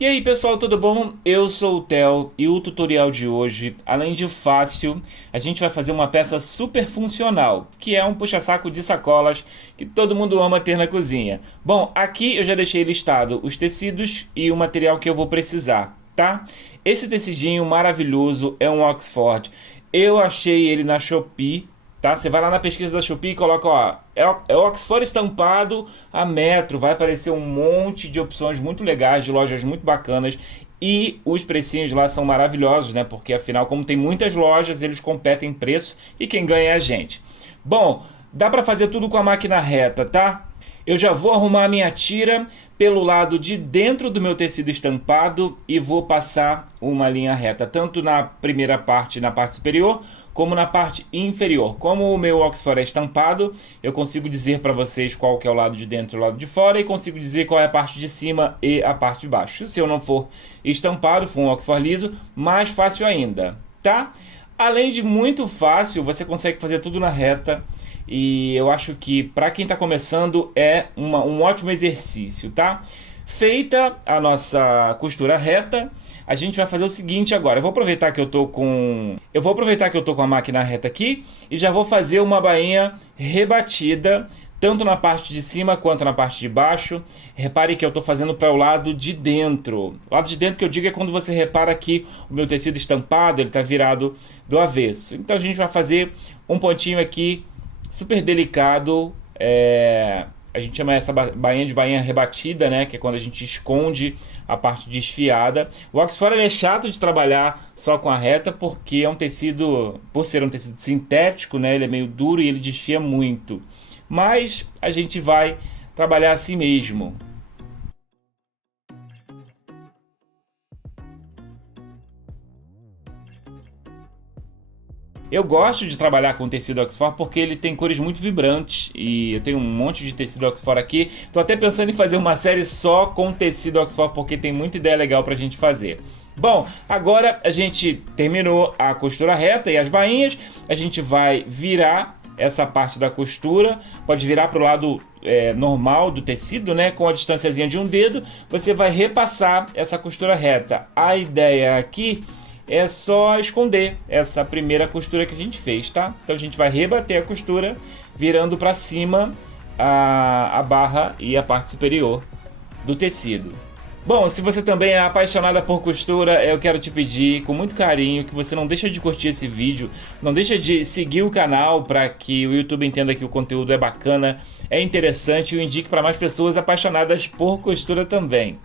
E aí pessoal, tudo bom? Eu sou o Theo e o tutorial de hoje, além de fácil, a gente vai fazer uma peça super funcional, que é um puxa-saco de sacolas que todo mundo ama ter na cozinha. Bom, aqui eu já deixei listado os tecidos e o material que eu vou precisar, tá? Esse tecidinho maravilhoso é um Oxford. Eu achei ele na Shopee, tá? Você vai lá na pesquisa da Shopee e coloca, ó, é Oxford estampado a metro. Vai aparecer um monte de opções muito legais, de lojas muito bacanas. E os precinhos lá são maravilhosos, né? Porque afinal, como tem muitas lojas, eles competem em preço e quem ganha é a gente. Bom, dá para fazer tudo com a máquina reta, tá? Eu já vou arrumar a minha tira pelo lado de dentro do meu tecido estampado e vou passar uma linha reta, tanto na primeira parte, na parte superior, como na parte inferior. Como o meu Oxford é estampado, eu consigo dizer para vocês qual que é o lado de dentro e o lado de fora, e consigo dizer qual é a parte de cima e a parte de baixo. Se eu não for estampado, for um Oxford liso, mais fácil ainda, tá? Além de muito fácil, você consegue fazer tudo na reta. E eu acho que para quem está começando é um ótimo exercício, tá? Feita a nossa costura reta, a gente vai fazer o seguinte agora. Eu vou aproveitar que eu tô com a máquina reta aqui e já vou fazer uma bainha rebatida, tanto na parte de cima quanto na parte de baixo. Repare que eu estou fazendo para o lado de dentro. O lado de dentro que eu digo é quando você repara que o meu tecido estampado ele está virado do avesso. Então a gente vai fazer um pontinho aqui super delicado. A gente chama essa bainha de bainha rebatida, né? Que é quando a gente esconde a parte desfiada. O Oxford ele é chato de trabalhar só com a reta, porque é um tecido, por ser um tecido sintético, né? Ele é meio duro e ele desfia muito. Mas a gente vai trabalhar assim mesmo. Eu gosto de trabalhar com tecido Oxford porque ele tem cores muito vibrantes e eu tenho um monte de tecido Oxford aqui. Tô até pensando em fazer uma série só com tecido Oxford porque tem muita ideia legal pra gente fazer. Bom, agora a gente terminou a costura reta e as bainhas. A gente vai virar essa parte da costura, pode virar para o lado normal do tecido, né? Com a distânciazinha de um dedo, você vai repassar essa costura reta. A ideia aqui é só esconder essa primeira costura que a gente fez, tá? Então a gente vai rebater a costura, virando para cima a barra e a parte superior do tecido. Bom, se você também é apaixonada por costura, eu quero te pedir com muito carinho que você não deixe de curtir esse vídeo, não deixe de seguir o canal para que o YouTube entenda que o conteúdo é bacana, é interessante e o indique para mais pessoas apaixonadas por costura também.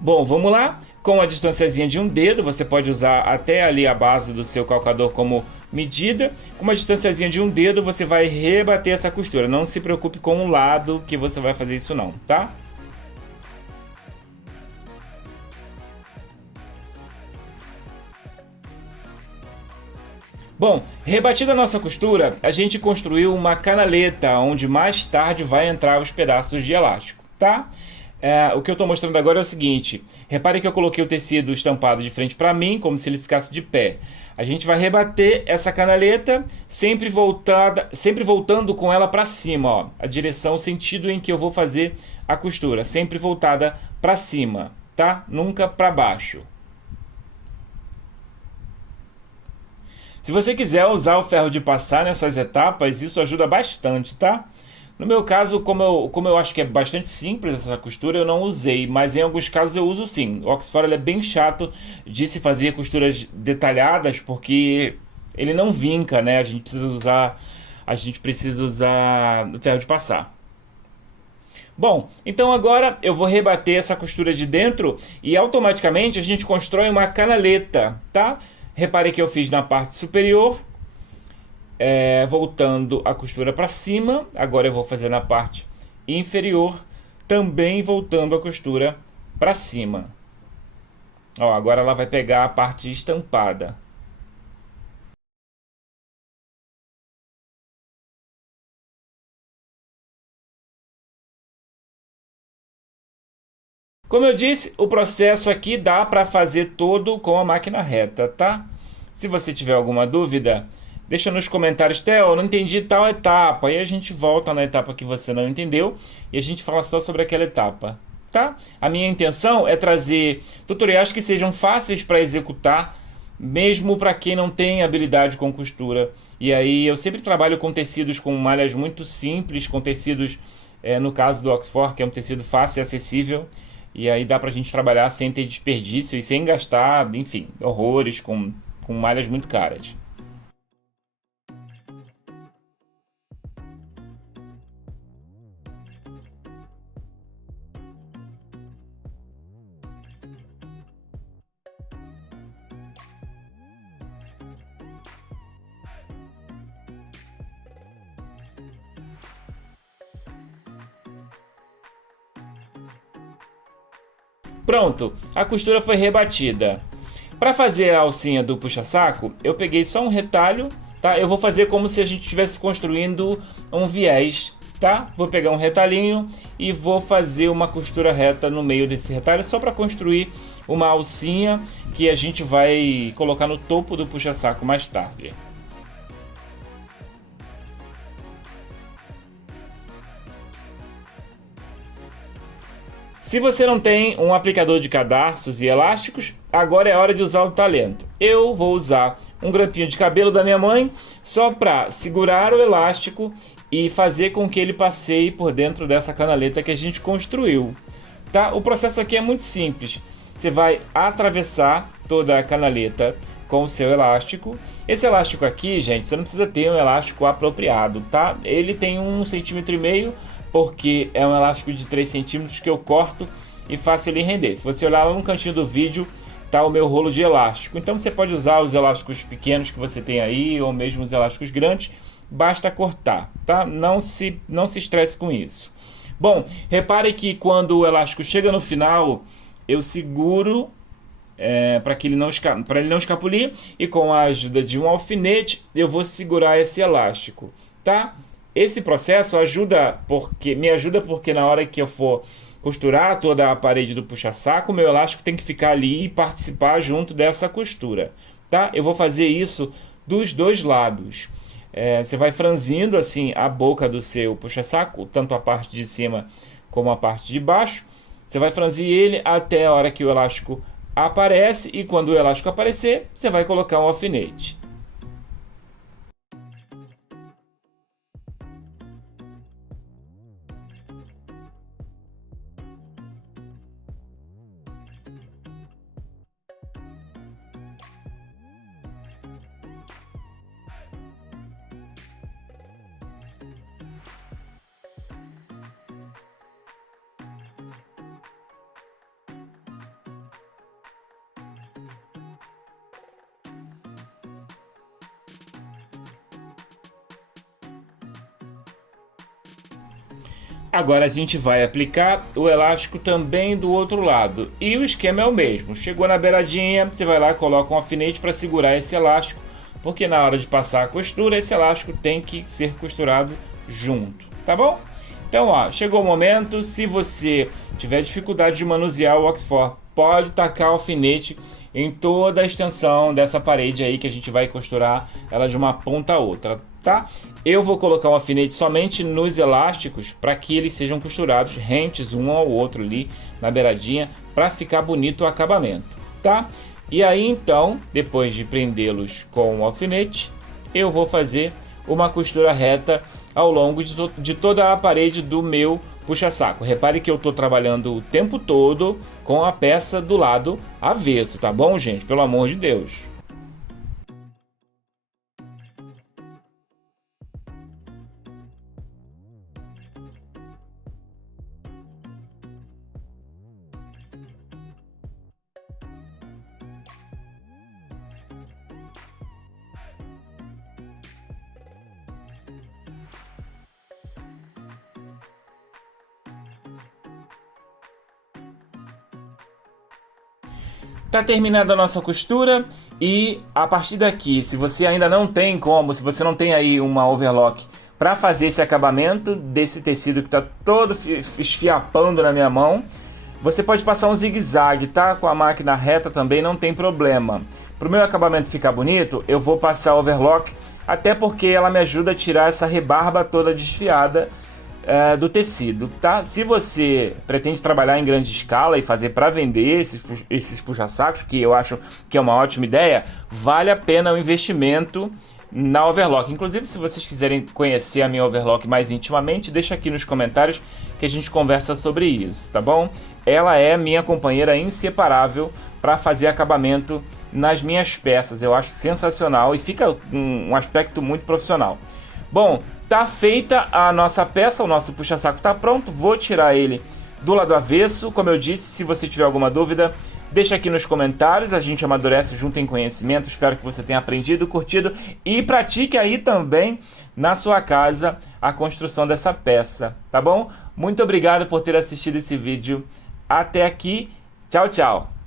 Bom, vamos lá. Com a distânciazinha de um dedo, você pode usar até ali a base do seu calcador como medida. Com uma distânciazinha de um dedo, você vai rebater essa costura. Não se preocupe com o lado que você vai fazer isso não, tá? Bom, rebatida a nossa costura, a gente construiu uma canaleta onde mais tarde vai entrar os pedaços de elástico, tá? O que eu estou mostrando agora é o seguinte: repare que eu coloquei o tecido estampado de frente para mim, como se ele ficasse de pé. A gente vai rebater essa canaleta, sempre voltando com ela para cima, ó, a direção, o sentido em que eu vou fazer a costura, sempre voltada para cima, tá? Nunca para baixo. Se você quiser usar o ferro de passar nessas etapas, isso ajuda bastante, tá? No meu caso, como eu acho que é bastante simples essa costura, eu não usei, mas em alguns casos eu uso sim. O Oxford ele é bem chato de se fazer costuras detalhadas, porque ele não vinca, né? A gente precisa usar ferro de passar. Bom, então agora eu vou rebater essa costura de dentro e automaticamente a gente constrói uma canaleta, tá? Repare que eu fiz na parte superior, voltando a costura para cima. Agora eu vou fazer na parte inferior, também voltando a costura para cima. Ó, agora ela vai pegar a parte estampada. Como eu disse, o processo aqui dá para fazer todo com a máquina reta, tá? Se você tiver alguma dúvida, deixa nos comentários: Theo, eu não entendi tal etapa. Aí a gente volta na etapa que você não entendeu e a gente fala só sobre aquela etapa. tá? A minha intenção é trazer tutoriais que sejam fáceis para executar, mesmo para quem não tem habilidade com costura. E aí eu sempre trabalho com tecidos com malhas muito simples, com tecidos, no caso do Oxford, que é um tecido fácil e acessível. E aí dá pra gente trabalhar sem ter desperdício e sem gastar, enfim, horrores com malhas muito caras. Pronto, a costura foi rebatida. Para fazer a alcinha do puxa-saco, eu peguei só um retalho, tá? Eu vou fazer como se a gente estivesse construindo um viés, tá? Vou pegar um retalhinho e vou fazer uma costura reta no meio desse retalho, só para construir uma alcinha que a gente vai colocar no topo do puxa-saco mais tarde. Se você não tem um aplicador de cadarços e elásticos, agora é hora de usar o talento. Eu vou usar um grampinho de cabelo da minha mãe só para segurar o elástico e fazer com que ele passeie por dentro dessa canaleta que a gente construiu. Tá? O processo aqui é muito simples. Você vai atravessar toda a canaleta com o seu elástico. Esse elástico aqui, gente, você não precisa ter um elástico apropriado, tá? Ele tem 1,5 cm, porque é um elástico de 3 centímetros que eu corto e faço ele render. Se você olhar lá no cantinho do vídeo, tá o meu rolo de elástico. Então você pode usar os elásticos pequenos que você tem aí, ou mesmo os elásticos grandes, basta cortar, tá? Não se estresse com isso. Bom, repare que quando o elástico chega no final, eu seguro para ele não escapulir, e com a ajuda de um alfinete eu vou segurar esse elástico, tá? Esse processo me ajuda porque na hora que eu for costurar toda a parede do puxa-saco, o meu elástico tem que ficar ali e participar junto dessa costura, tá? Eu vou fazer isso dos dois lados. Você vai franzindo assim a boca do seu puxa-saco, tanto a parte de cima como a parte de baixo. Você vai franzir ele até a hora que o elástico aparece, e quando o elástico aparecer, você vai colocar um alfinete. Agora a gente vai aplicar o elástico também do outro lado. E o esquema é o mesmo. Chegou na beiradinha, você vai lá e coloca um alfinete para segurar esse elástico, porque na hora de passar a costura, esse elástico tem que ser costurado junto, tá bom? Então, ó, chegou o momento. Se você tiver dificuldade de manusear o Oxford, pode tacar o alfinete em toda a extensão dessa parede aí que a gente vai costurar ela de uma ponta a outra, tá? Eu vou colocar o alfinete somente nos elásticos para que eles sejam costurados rentes um ao outro ali na beiradinha, para ficar bonito o acabamento, tá? E aí então, depois de prendê-los com o alfinete, eu vou fazer uma costura reta ao longo de toda a parede do meu puxa-saco. Repare que eu estou trabalhando o tempo todo com a peça do lado avesso, tá bom, gente? Pelo amor de Deus. Tá terminada a nossa costura, e a partir daqui, se você ainda não tem se você não tem aí uma overlock para fazer esse acabamento desse tecido que tá todo esfiapando na minha mão, você pode passar um zigue-zague, tá? Com a máquina reta também não tem problema. Para o meu acabamento ficar bonito, eu vou passar overlock, até porque ela me ajuda a tirar essa rebarba toda desfiada do tecido, tá? Se você pretende trabalhar em grande escala e fazer para vender esses puxa-sacos, que eu acho que é uma ótima ideia, vale a pena o investimento na Overlock. Inclusive, se vocês quiserem conhecer a minha Overlock mais intimamente, deixa aqui nos comentários que a gente conversa sobre isso, tá bom? Ela é minha companheira inseparável para fazer acabamento nas minhas peças. Eu acho sensacional e fica um aspecto muito profissional. Bom, tá feita a nossa peça, o nosso puxa-saco tá pronto. Vou tirar ele do lado avesso. Como eu disse, se você tiver alguma dúvida, deixa aqui nos comentários. A gente amadurece junto em conhecimento. Espero que você tenha aprendido, curtido e pratique aí também na sua casa a construção dessa peça, tá bom? Muito obrigado por ter assistido esse vídeo até aqui. Tchau, tchau!